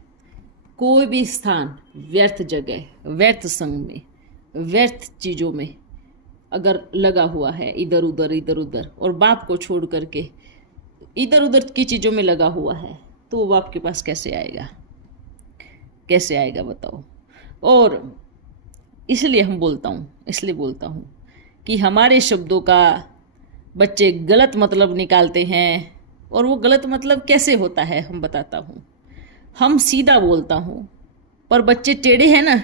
कोई भी स्थान व्यर्थ जगह, व्यर्थ संग में, व्यर्थ चीज़ों में अगर लगा हुआ है, इधर उधर और बाप को छोड़ करके इधर उधर की चीज़ों में लगा हुआ है, तो वो बाप के पास कैसे आएगा, कैसे आएगा बताओ। और इसलिए बोलता हूँ कि हमारे शब्दों का बच्चे गलत मतलब निकालते हैं, और वो गलत मतलब कैसे होता है हम बताता हूँ। हम सीधा बोलता हूँ पर बच्चे टेढ़े हैं ना,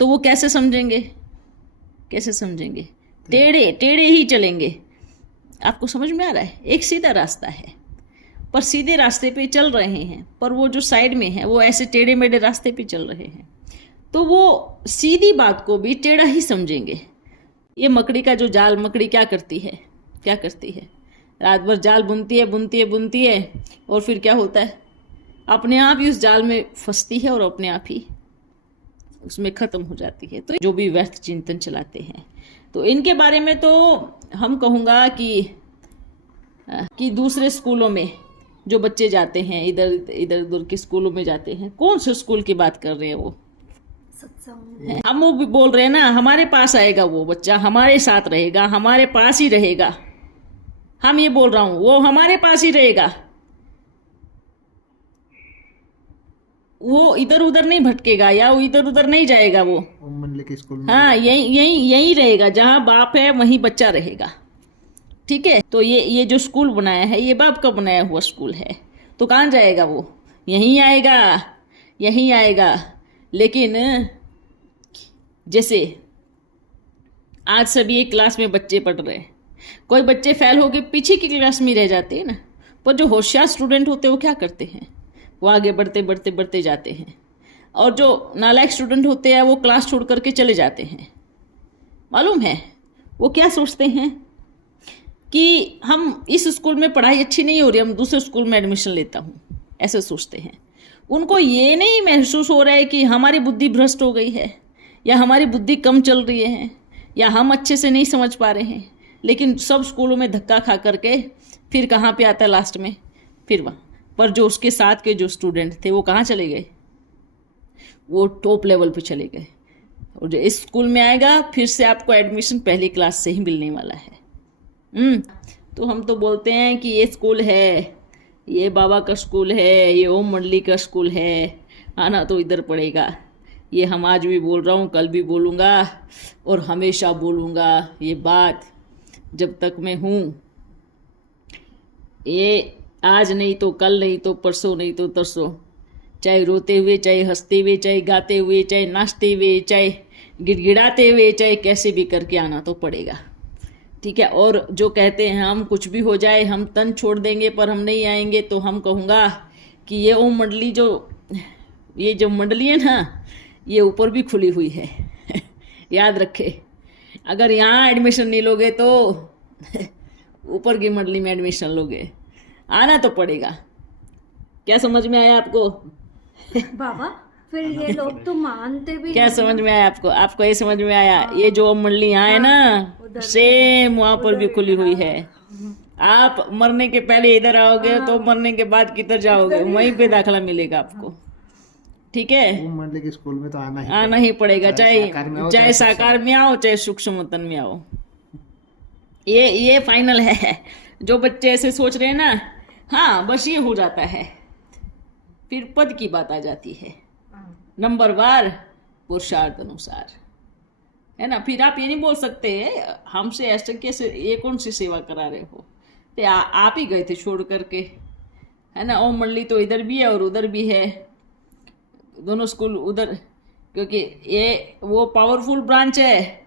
तो वो कैसे समझेंगे, टेढ़े ही चलेंगे। आपको समझ में आ रहा है, एक सीधा रास्ता है पर सीधे रास्ते पे चल रहे हैं, पर वो जो साइड में है वो ऐसे टेढ़े मेढ़े रास्ते पे चल रहे हैं, तो वो सीधी बात को भी टेढ़ा ही समझेंगे। ये मकड़ी का जो जाल, मकड़ी क्या करती है, रात भर जाल बुनती है और फिर क्या होता है, अपने आप ही उस जाल में फंसती है और अपने आप ही उसमें ख़त्म हो जाती है। तो जो भी व्यर्थ चिंतन चलाते हैं, तो इनके बारे में तो हम कहूँगा कि दूसरे स्कूलों में जो बच्चे जाते हैं, इधर उधर के स्कूलों में जाते हैं, कौन से स्कूल की बात कर रहे हैं वो, हम वो भी बोल रहे हैं ना, हमारे पास आएगा वो बच्चा, हमारे साथ रहेगा, हमारे पास ही रहेगा। हम ये बोल रहा हूँ वो हमारे पास ही रहेगा, वो इधर उधर नहीं भटकेगा या वो इधर उधर नहीं जाएगा। वो मंडली के स्कूल में, हाँ, यही रहेगा, जहाँ बाप है वहीं बच्चा रहेगा। ठीक है, तो ये जो स्कूल बनाया है ये बाप का बनाया हुआ स्कूल है, तो कहाँ जाएगा वो, यहीं आएगा। लेकिन जैसे आज सभी एक क्लास में बच्चे पढ़ रहे हैं, कोई बच्चे फेल होके पीछे की क्लास में रह जाते हैं ना, पर जो होशियार स्टूडेंट होते हैं वो क्या करते हैं, वो आगे बढ़ते जाते हैं, और जो नालायक स्टूडेंट होते हैं वो क्लास छोड़ करके चले जाते हैं। मालूम है वो क्या सोचते हैं कि हम इस स्कूल में पढ़ाई अच्छी नहीं हो रही, हम दूसरे स्कूल में एडमिशन लेता हूँ, ऐसे सोचते हैं। उनको ये नहीं महसूस हो रहा है कि हमारी बुद्धि भ्रष्ट हो गई है, या हमारी बुद्धि कम चल रही है, या हम अच्छे से नहीं समझ पा रहे हैं। लेकिन सब स्कूलों में धक्का खा करके फिर कहाँ पे आता है लास्ट में, फिर वहाँ पर जो उसके साथ के जो स्टूडेंट थे वो कहाँ चले गए, वो टॉप लेवल पे चले गए। और जो इस स्कूल में आएगा फिर से आपको एडमिशन पहली क्लास से ही मिलने वाला है। तो हम तो बोलते हैं कि ये स्कूल है, ये बाबा का स्कूल है, ये ओम मंडली का स्कूल है, आना तो इधर पड़ेगा। ये हम आज भी बोल रहा हूँ, कल भी बोलूँगा और हमेशा बोलूँगा ये बात जब तक मैं हूँ। ये आज नहीं तो कल, नहीं तो परसों, नहीं तो तरसों, चाहे रोते हुए, चाहे हंसते हुए, चाहे गाते हुए, चाहे नाचते हुए, चाहे गिड़गिड़ाते हुए, चाहे कैसे भी करके आना तो पड़ेगा। ठीक है। और जो कहते हैं हम कुछ भी हो जाए हम तन छोड़ देंगे पर हम नहीं आएंगे, तो हम कहूँगा कि ये ओम मंडली ये जो मंडली है ना, ये ऊपर भी खुली हुई है। याद रखे, अगर यहाँ एडमिशन नहीं लोगे तो ऊपर की मंडली में एडमिशन लोगे, आना तो पड़ेगा। क्या समझ में आया आपको? बाबा फिर ये लोग तो मानते भी क्या नहीं समझ ना। में आया आपको? आपको ये समझ में आया? ये जो मंडली यहाँ है ना, सेम वहां पर भी खुली हुई है। आप मरने के पहले इधर आओगे तो मरने के बाद किधर जाओगे, वहीं पे दाखला मिलेगा आपको। ठीक है, वो मंडली के स्कूल में तो आना ही पड़ेगा, साकार में आओ, चाहे चाहे साकार में आओ चाहे सूक्ष्म मतन में आओ। ये फाइनल है। जो बच्चे ऐसे सोच रहे हैं ना, हाँ बस ये हो जाता है, फिर पद की बात आ जाती है, नंबर वार पुरुषार्थ अनुसार, है ना। फिर आप ये नहीं बोल सकते हमसे ऐसे कैसे, ये कौन सी सेवा करा रहे हो, तो आप ही गए थे छोड़ करके, है ना। ओम मंडली तो इधर भी है और उधर भी है, दोनों स्कूल उधर, क्योंकि ये वो पावरफुल ब्रांच है,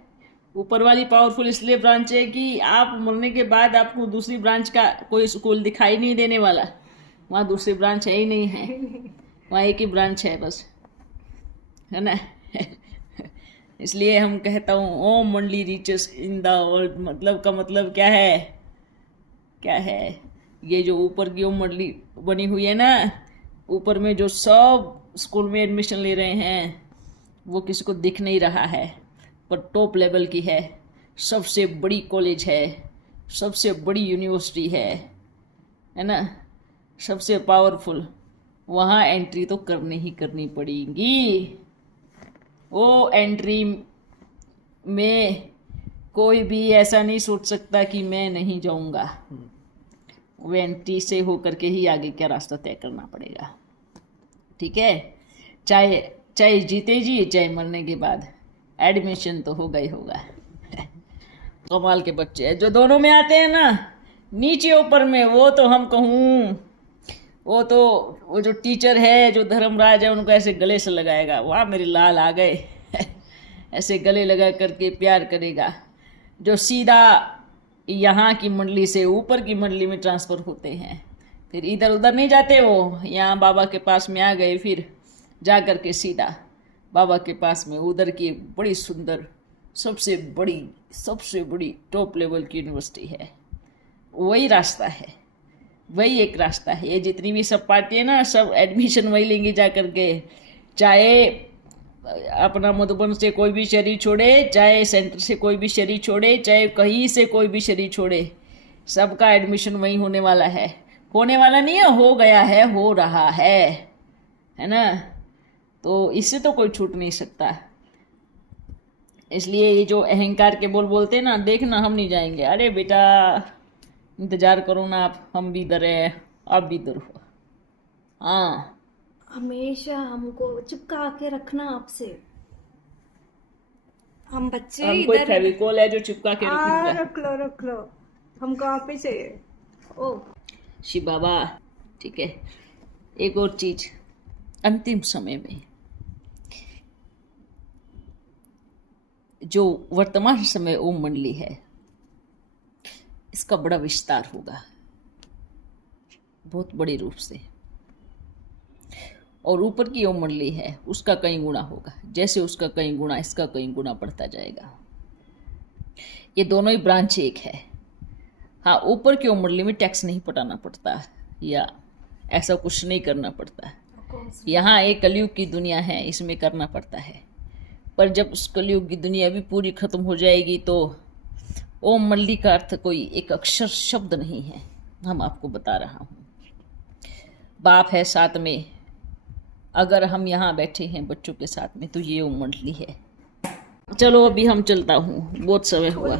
ऊपर वाली पावरफुल इसलिए ब्रांच है कि आप मरने के बाद आपको दूसरी ब्रांच का कोई स्कूल दिखाई नहीं देने वाला, वहाँ दूसरी ब्रांच है ही नहीं है, वहाँ एक ही ब्रांच है बस, है ना। इसलिए हम कहता हूँ ओम मंडली रीचेस इन द वर्ल्ड, मतलब का मतलब क्या है, क्या है, ये जो ऊपर की ओम मंडली बनी हुई है ना, ऊपर में जो सब स्कूल में एडमिशन ले रहे हैं वो किसी को दिख नहीं रहा है, पर टॉप लेवल की है, सबसे बड़ी कॉलेज है, सबसे बड़ी यूनिवर्सिटी है ना, सबसे पावरफुल, वहाँ एंट्री तो करनी ही करनी पड़ेगी। वो एंट्री में कोई भी ऐसा नहीं सोच सकता कि मैं नहीं जाऊँगा, वो एंट्री से होकर के ही आगे का रास्ता तय करना पड़ेगा। ठीक है, चाहे जीते जी चाहे मरने के बाद एडमिशन तो होगा ही होगा। कमाल के बच्चे हैं जो दोनों में आते हैं ना, नीचे ऊपर में, वो तो हम कहूँ वो जो टीचर है, जो धर्मराज है, उनको ऐसे गले से लगाएगा, वाह मेरे लाल आ गए ऐसे गले लगा करके प्यार करेगा। जो सीधा यहाँ की मंडली से ऊपर की मंडली में ट्रांसफ़र होते हैं, फिर इधर उधर नहीं जाते, वो यहाँ बाबा के पास में आ गए, फिर जा कर के सीधा बाबा के पास में, उधर की बड़ी सुंदर सबसे बड़ी टॉप लेवल की यूनिवर्सिटी है, वही रास्ता है, वही एक रास्ता है। ये जितनी भी सब पार्टी है ना, सब एडमिशन वही लेंगे जा कर के, चाहे अपना मधुबन से कोई भी शरीर छोड़े, चाहे सेंटर से कोई भी शरीर छोड़े, चाहे कहीं से कोई भी शरीर छोड़े, सबका एडमिशन वही होने वाला है। होने वाला नहीं है, हो गया है, हो रहा है ना। तो इससे तो कोई छूट नहीं सकता। इसलिए ये जो अहंकार के बोलते हैं ना, देखना हम नहीं जाएंगे, अरे बेटा इंतजार करो ना आप, हम भी इधर है, आप भी इधर हो। हाँ, हमेशा हमको चिपका के रखना आपसे, हम बच्चे हमको इधर फेविकोल है जो चिपका के रखूंगा। रख लो हमको आप ही चाहिए। ओ शिव बाबा, ठीक है। एक और चीज, अंतिम समय में जो वर्तमान समय ओम मंडली है, इसका बड़ा विस्तार होगा, बहुत बड़े रूप से, और ऊपर की ओम मंडली है उसका कई गुना होगा, जैसे उसका कई गुना इसका कई गुना बढ़ता जाएगा। ये दोनों ही ब्रांच एक है। हाँ, ऊपर की ओम मंडली में टैक्स नहीं पटाना पड़ता या ऐसा कुछ नहीं करना पड़ता, यहाँ एक कलयुग की दुनिया है, इसमें करना पड़ता है। पर जब उस कलयुग की दुनिया भी पूरी खत्म हो जाएगी तो ओम मंडली का अर्थ कोई एक अक्षर शब्द नहीं है, हम आपको बता रहा हूँ। बाप है साथ में, अगर हम यहाँ बैठे हैं बच्चों के साथ में, तो ये ओम मंडली है। चलो अभी हम चलता हूँ, बहुत समय हुआ।